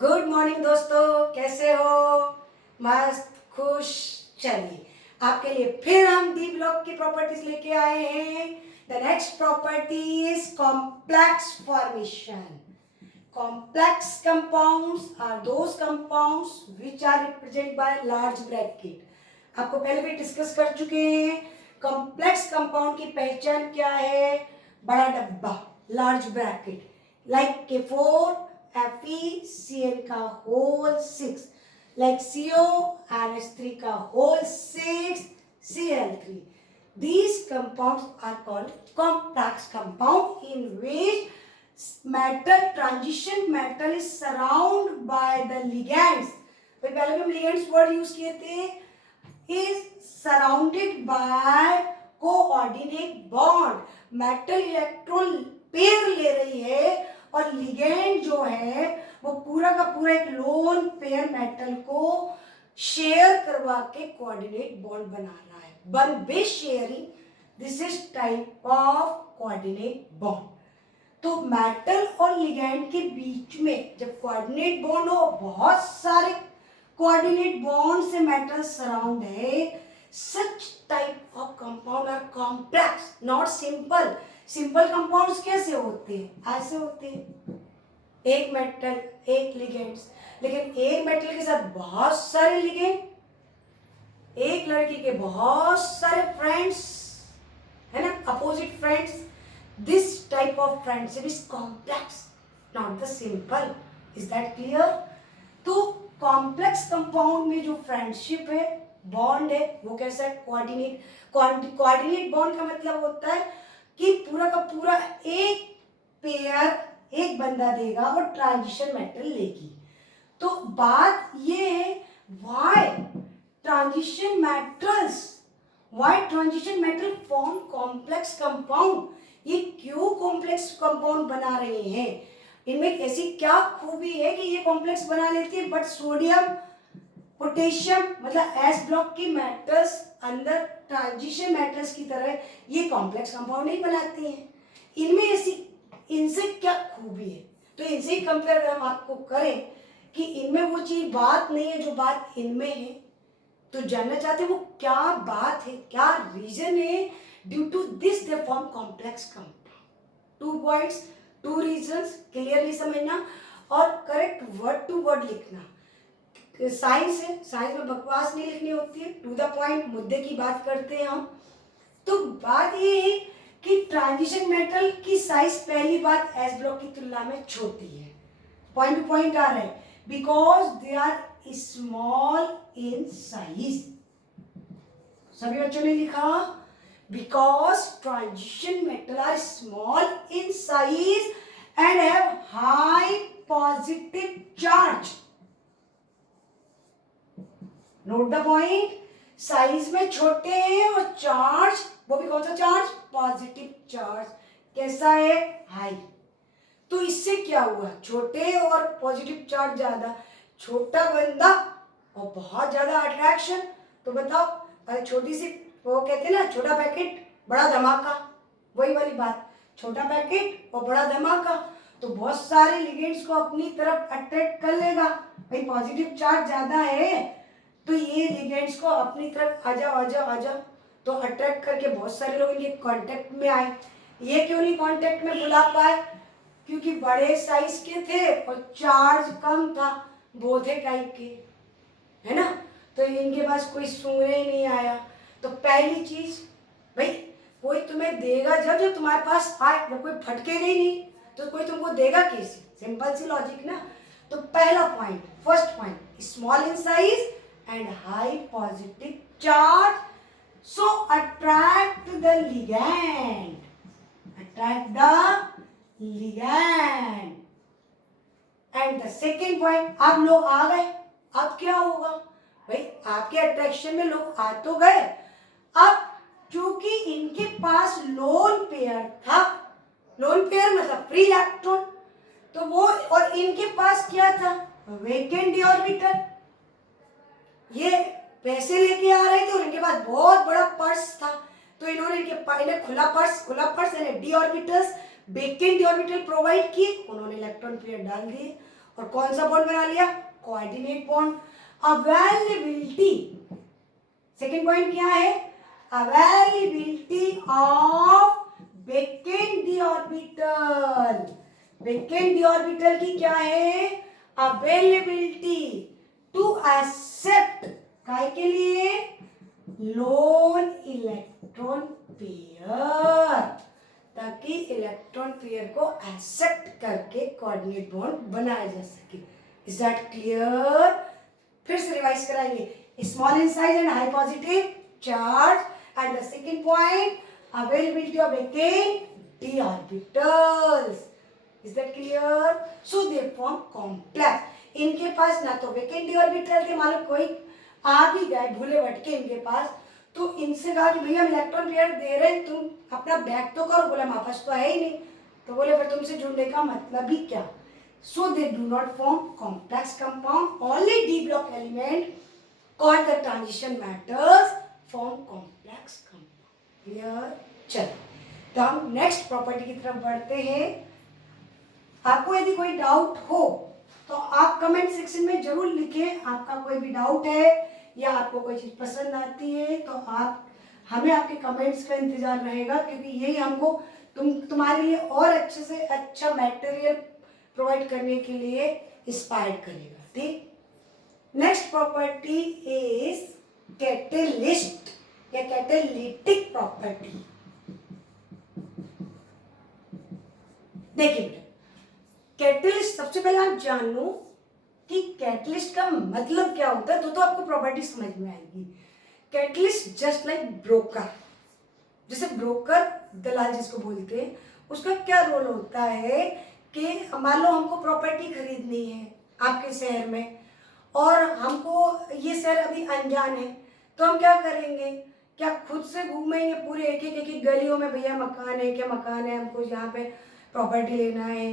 Good morning दोस्तों, कैसे हो? मस्त खुश। चलिए, आपके लिए फिर हम डी ब्लॉक की प्रॉपर्टीज लेके आए हैं। The next property is complex formation. Complex compounds are those compounds which are represented by large bracket। आपको पहले भी डिस्कस कर चुके हैं। कॉम्प्लेक्स कंपाउंड की पहचान क्या है? बड़ा डब्बा, large bracket, like K4 FeCl का होल 6, लाइक CO NH3 का whole 6 Cl3। These compounds are called complex compound in which metal transition metal is surrounded by the ligands। भाई पहले भी हम ligands वर्ड यूज किए थे। is surrounded by coordinate bond। metal electron pair ले रही है और ligand जो है वो पूरा का पूरा एक लोन पेयर मेटल को शेयर करवा के कोऑर्डिनेट बॉन्ड बना रहा है। One way sharing, this is type of coordinate bond. तो मेटल और लिगैंड के बीच में जब कोऑर्डिनेट बॉन्ड हो, बहुत सारे कोऑर्डिनेट बॉन्ड से मेटल सराउंड है, such type of compound or complex, not simple. Simple compounds कैसे होते हैं? ऐसे होते हैं, एक मेटल एक लिगेंड्स, लेकिन एक मेटल के साथ बहुत सारे लिगेंड, एक लड़की के बहुत सारे फ्रेंड्स, है ना, opposite friends. This type of friendship is complex, not the simple. Is that clear? तो complex compound में जो friendship है, bond है, वो कैसा है? कोऑर्डिनेट। कोऑर्डिनेट बॉन्ड का मतलब होता है कि पूरा का पूरा एक पेयर एक बंदा देगा और ट्रांजिशन मेटल लेगी। तो बात ये है, why transition metals, why transition metal form complex compound? ये क्यों कॉम्प्लेक्स कंपाउंड बना रहे हैं? इनमें ऐसी क्या खूबी है कि ये कॉम्प्लेक्स बना लेती है, बट सोडियम पोटेशियम मतलब एस ब्लॉक की मेटल्स अंदर ट्रांजिशन मेटल्स की तरह ये कॉम्प्लेक्स कंपाउंड नहीं बनाती हैं। इनमें ऐसी, इनसे क्या खूबी है? तो इनसे ही कंपेयर हम आपको करें कि इनमें वो चीज बात नहीं है जो बात इनमें है, तो जानना चाहते हैं वो क्या बात है, क्या रीजन है? Due to this they form complex compound। 2 points, 2 reasons clearly समझना और करेक्ट वर्ड टू वर्ड लिखना। साइंस है, साइंस में बकवास नहीं लिखनी होती है, टू द पॉइंट मुद्दे की बात करते हैं हम। तो बात ये है कि ट्रांजिशन मेटल की साइज पहली बात एस ब्लॉक की तुलना में छोटी है। पॉइंट टू पॉइंट आ रहा है, because they are small in size. सभी बच्चों ने लिखा, because transition metal are small in size and have high positive charge। Note the point, size में छोटे हैं और चार्ज, वो भी कौन सा चार्ज? Positive charge. कैसा है? हाई। तो इससे क्या हुआ? छोटे और पॉजिटिव चार्ज ज्यादा, छोटा बंदा और बहुत ज्यादा अट्रैक्शन। तो बताओ, अरे छोटी सी, वो कहते हैं ना छोटा पैकेट बड़ा धमाका, वही वाली बात, छोटा पैकेट और बड़ा धमाका। तो बहुत सारे लिगेंड्स को अपनी तरफ अट्रैक्ट कर लेगा। भाई पॉजिटिव चार्ज ज्यादा है तो ये लिगेंड्स को अपनी तरफ आ जाओ आ जाओ आ जाओ, तो अट्रैक्ट करके बहुत सारे लोग इनके कांटेक्ट में आए। ये क्यों नहीं कांटेक्ट में बुला पाए? क्योंकि बड़े साइज के थे और चार्ज कम था, बोधे टाइप के, है ना, तो इनके पास कोई सूंघने ही नहीं आया। तो पहली चीज, भाई कोई तुम्हें देगा जब तुम्हारे पास आए, जब कोई फटकेगा ही नहीं तो कोई तुमको देगा कैसे? सिंपल सी लॉजिक ना। तो पहला point, first point, small in size and high positive charge, so attract the ligand, attract the ligand. And the second point, अब लोग आ गए, अब क्या होगा? भाई आपके अट्रैक्शन में लोग आ तो गए, अब क्योंकि इनके पास लोन पेयर था, लोन पेयर मतलब फ्री इलेक्ट्रॉन, तो वो, और इनके पास क्या था? Vacant D orbital. ये पैसे लेके आ रहे थे और इनके पास बहुत बड़ा पर्स था, तो इन्होंने इन्हें खुला पर्स यानी D orbitals, vacant D orbital provide किए, उन्होंने इलेक्ट्रॉन पेयर डाल दिए और कौन सा बॉन्ड बना लिया? Coordinate bond. Availability, second point क्या है? Availability of vacant D orbital. Vacant D orbital की क्या है? अवेलेबिलिटी टू एक्सेप्ट, काय के लिए? लोन इलेक्ट्रॉन पेयर, ताकि इलेक्ट्रॉन पेयर को एक्सेप्ट करके कोऑर्डिनेट बॉन्ड बनाया जा सके। Is that clear? फिर से रिवाइज कराएंगे। Small in size and high positive charge, and the second point availability of vacant d orbitals. Is that clear? So they form complex. इनके पास ना तो वेकेंट d orbital थे, मालूम कोई आ भी गए भूले भटके इनके पास, तो इनसे कहा कि भैया हम इलेक्ट्रॉन पेयर दे रहे हैं, तुम अपना बैक तो करो। बोला हमारे पास तो है ही नहीं। तो बोले फिर तुमसे जुड़ने का मतलब ही क्या? So they do not form complex compound. Only d block element called the transition metals form complex compound. Clear? चलो तो हम नेक्स्ट प्रॉपर्टी की तरफ बढ़ते हैं। आपको यदि कोई डाउट हो तो आप कमेंट सेक्शन में जरूर लिखें। आपका कोई भी डाउट है या आपको कोई चीज़ पसंद आती है तो आप हमें आपके कमेंट्स का इंतजार रहेगा, क्योंकि यही हमको तुम्हारे लिए और अच्छे से अच्छा मटेरियल प्रोवाइड करने के लिए इंस्पायर करेगा। ठीक, नेक्स्ट प्रॉपर्टी इज कैटेलिस्ट या कैटेलिटिक प्रॉपर्टी। देखिए बेटा, कैटलिस्ट, सबसे पहले आप जान लो कि कैटलिस्ट का मतलब क्या होता है, तो आपको प्रॉपर्टी समझ में आएगी। कैटलिस्ट जस्ट लाइक ब्रोकर, जैसे ब्रोकर दलाल जिसको बोलते हैं, उसका क्या रोल होता है कि मान लो हमको प्रॉपर्टी खरीदनी है आपके शहर में और हमको ये शहर अभी अनजान है, तो हम क्या करेंगे? क्या खुद से घूमेंगे पूरे एक एक गलियों में, भैया मकान है क्या, मकान है, हमको यहाँ पे प्रॉपर्टी लेना है,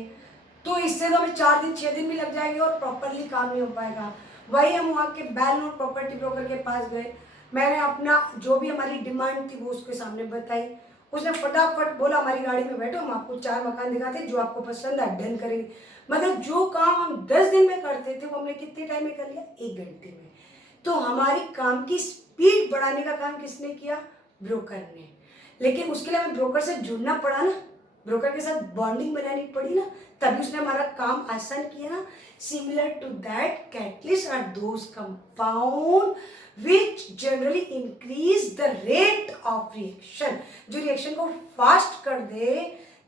तो इससे तो हमें 4 दिन 6 दिन भी लग जाएंगे और प्रॉपरली काम नहीं हो पाएगा। वही हम वहाँ के वेल नोन प्रॉपर्टी ब्रोकर के पास गए, मैंने अपना जो भी हमारी डिमांड थी वो उसके सामने बताई, उसने फटाफट बोला हमारी गाड़ी में बैठो, हम आपको 4 मकान दिखाते जो आपको पसंद है डन करेंगे। मतलब जो काम हम 10 दिन में करते थे वो हमने कितने टाइम में कर लिया? 1 घंटे में। तो हमारी काम की स्पीड बढ़ाने का काम किसने किया? ब्रोकर ने। लेकिन उसके लिए हमें ब्रोकर से जुड़ना पड़ा ना, ब्रोकर के साथ बॉन्डिंग बनानी पड़ी ना, तभी उसने हमारा काम आसान किया ना। Similar to that, catalyst are those compound which generally increase the rate of reaction, जो रिएक्शन को फास्ट कर दे,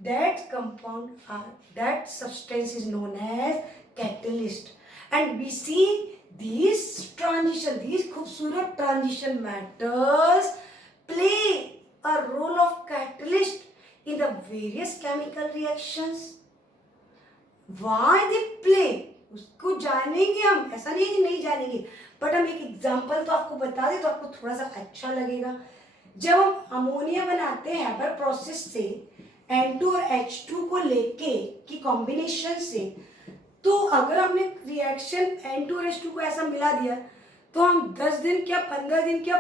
that compound are, that substance is known as catalyst. And we see these transition, these खूबसूरत transition metals play a role of catalyst in the various chemical reactions. Why they play, उसको जानेंगे हम, ऐसा नहीं है कि नहीं जानेंगे, बट हम एक एग्जाम्पल तो आपको बता दें तो आपको थोड़ा सा अच्छा लगेगा। जब हम अमोनिया बनाते हैं हेबर प्रोसेस से N2 और H2 को लेके की कॉम्बिनेशन से, तो अगर हमने रिएक्शन N2 और H2 को ऐसा मिला दिया तो हम 10 दिन क्या 15 दिन क्या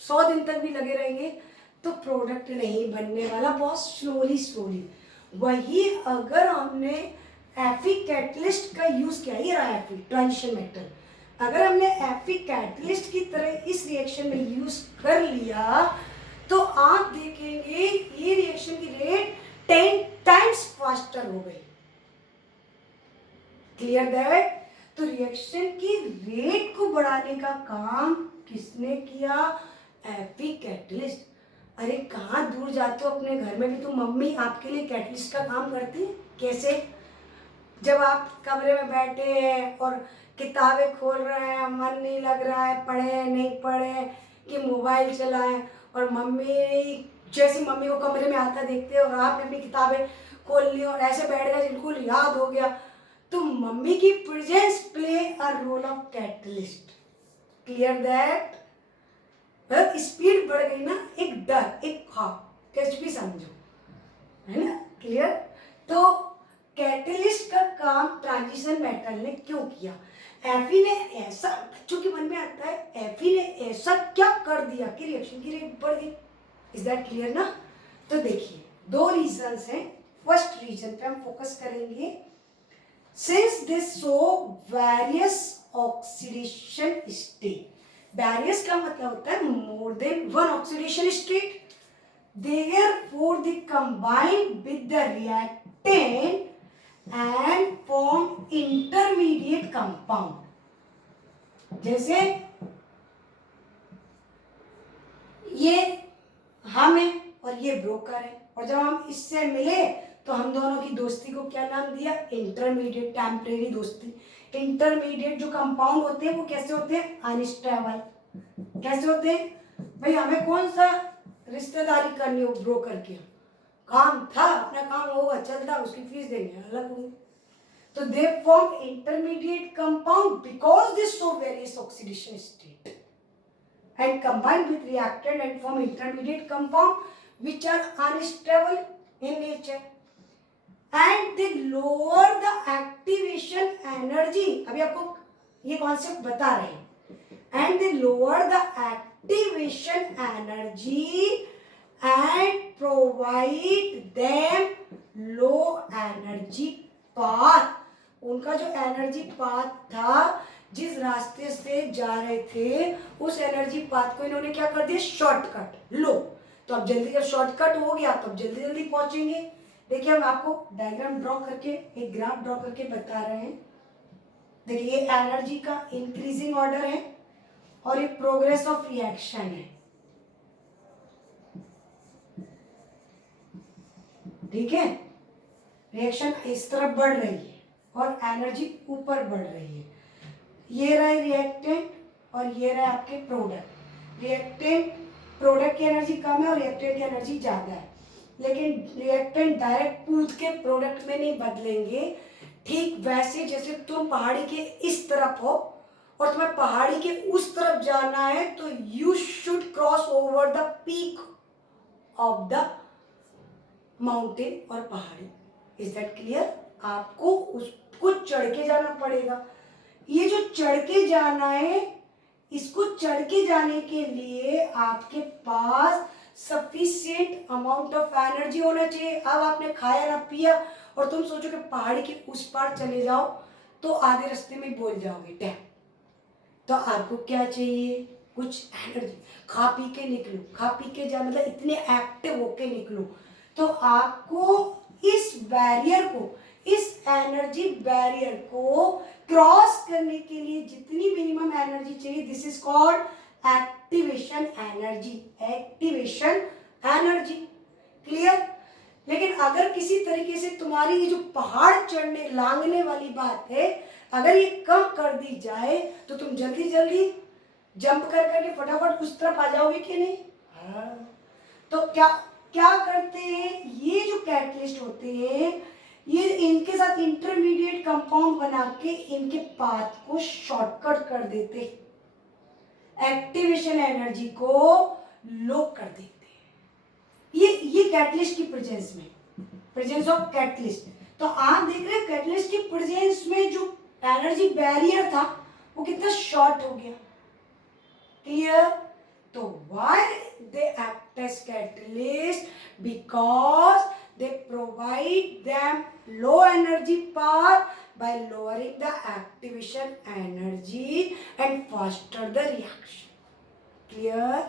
100 दिन तक भी लगे रहेंगे तो प्रोडक्ट नहीं बनने वाला, बहुत स्लोली। वही अगर हमने एफी कैटलिस्ट का यूज किया, ये रहा एफी ट्रांजिशन मेटल, अगर हमने एफी कैटलिस्ट की तरह इस रिएक्शन में यूज कर लिया तो आप देखेंगे ये रिएक्शन की रेट 10 टाइम्स फास्टर हो गई। Clear that? तो रिएक्शन की रेट को बढ़ाने का काम किसने किया? एफी कैटलिस्ट। अरे कहाँ दूर जाते हो, अपने घर में भी तो मम्मी आपके लिए कैटलिस्ट का काम करती है। कैसे? जब आप कमरे में बैठे हैं और किताबें खोल रहे हैं, मन नहीं लग रहा है, पढ़े नहीं पढ़े कि मोबाइल चलाएं, और मम्मी जैसी मम्मी को कमरे में आता देखते हैं और आपने अपनी किताबें खोल ली और ऐसे बैठ गए बिल्कुल याद हो गया, तो मम्मी की presence play a role of catalyst. Clear that? Speed बढ़ गई ना, एक डर, एक खौफ, कुछ भी समझो, है ना? क्लियर? तो कैटलिस्ट का काम ट्रांजिशन मेटल ने क्यों किया? एफी ने ऐसा, बच्चों के मन में आता है एफी ने ऐसा क्या कर दिया कि रिएक्शन की रेट बढ़ गई। इज दैट क्लियर ना? तो देखिए 2 रीजंस हैं। फर्स्ट रीजन पे हम फोकस करेंगे, since they show various oxidation state. Various का मतलब होता है more than one oxidation state. Therefore, they combine with the reactant and form intermediate compound. जैसे ये हम हैं और ये ब्रोकर है, और जब हम इससे मिले तो हम दोनों की दोस्ती को क्या नाम दिया? इंटरमीडिएट, टेम्परेरी दोस्ती. इंटरमीडिएट जो कंपाउंड होते हैं वो कैसे होते हैं? अनस्टेबल. कैसे होते हैं भाई? हमें कौन सा रिश्तेदारी करनी हो ब्रोकर की? काम था, अपना काम होगा, चलता, उसकी फीस देंगे, अलग होंगे. तो they form intermediate compound because they show various oxidation state and combine with reactant and form intermediate compound which are unstable in nature and they lower the activation energy. अभी आपको ये कॉन्सेप्ट बता रहे हैं. and they lower the activation energy and provide them low energy path. उनका जो energy path था, जिस रास्ते से जा रहे थे, उस एनर्जी पाथ को इन्होंने क्या कर दिया? शॉर्टकट. लो, तो अब जल्दी जब शॉर्टकट हो गया तो अब जल्दी जल्दी पहुंचेंगे. देखिए हम आपको डायग्राम ड्रॉ करके, एक ग्राफ ड्रॉ करके बता रहे हैं. देखिए ये एनर्जी का इंक्रीजिंग ऑर्डर है और ये प्रोग्रेस ऑफ रिएक्शन है. ठीक है, रिएक्शन इस तरफ बढ़ रही है और एनर्जी ऊपर बढ़ रही है. ये रहा रिएक्टेंट और ये रहा आपके प्रोडक्ट. रिएक्टेंट, प्रोडक्ट की एनर्जी कम है और रिएक्टेंट की एनर्जी ज़्यादा है, लेकिन रिएक्टेंट डायरेक्ट कूद के प्रोडक्ट में नहीं बदलेंगे. ठीक वैसे जैसे तुम पहाड़ी के इस तरफ हो और तुम्हें पहाड़ी के उस तरफ जाना है तो you should cross over the peak of the mountain और पहाड़ी. Is that clear? आपको उसको चढ़ के जाना पड़ेगा. ये जो चढ़ के जाना है, इसको चढ़ के जाने के लिए आपके पास सफिशिएंट अमाउंट ऑफ एनर्जी होना चाहिए. अब आपने खाया ना पिया और तुम सोचो कि पहाड़ी के उस पार चले जाओ तो आधे रास्ते में बोल जाओगे टैम. तो आपको क्या चाहिए? कुछ एनर्जी. खा पी के निकलो, खा पी के जा मतलब इतने एक्टिव होके निकलो. तो आपको इस बैरियर को, इस एनर्जी बैरियर को क्रॉस करने के लिए जितनी मिनिमम एनर्जी चाहिए, this is called activation energy. Activation energy. Clear? लेकिन अगर किसी तरीके से तुम्हारी ये जो पहाड़ चढ़ने लांगने वाली बात है, अगर ये कम कर दी जाए तो तुम जल्दी जल्दी जंप कर करके फटाफट उस तरफ आ जाओगे कि नहीं? हाँ. तो क्या क्या करते हैं ये जो कैटलिस्ट होते हैं, ये इनके साथ इंटरमीडिएट कंपाउंड बना के इनके पाथ को शॉर्टकट कर देते, एक्टिवेशन एनर्जी को लो कर देते. ये कैटलिस्ट की प्रेजेंस में, प्रेजेंस ऑफ कैटलिस्ट. तो आप देख रहे हैं कैटलिस्ट की प्रेजेंस में जो एनर्जी बैरियर था वो कितना शॉर्ट हो गया. क्लियर? तो why they act as catalyst? Because they provide them low energy path by lowering the activation energy and faster the reaction. Clear?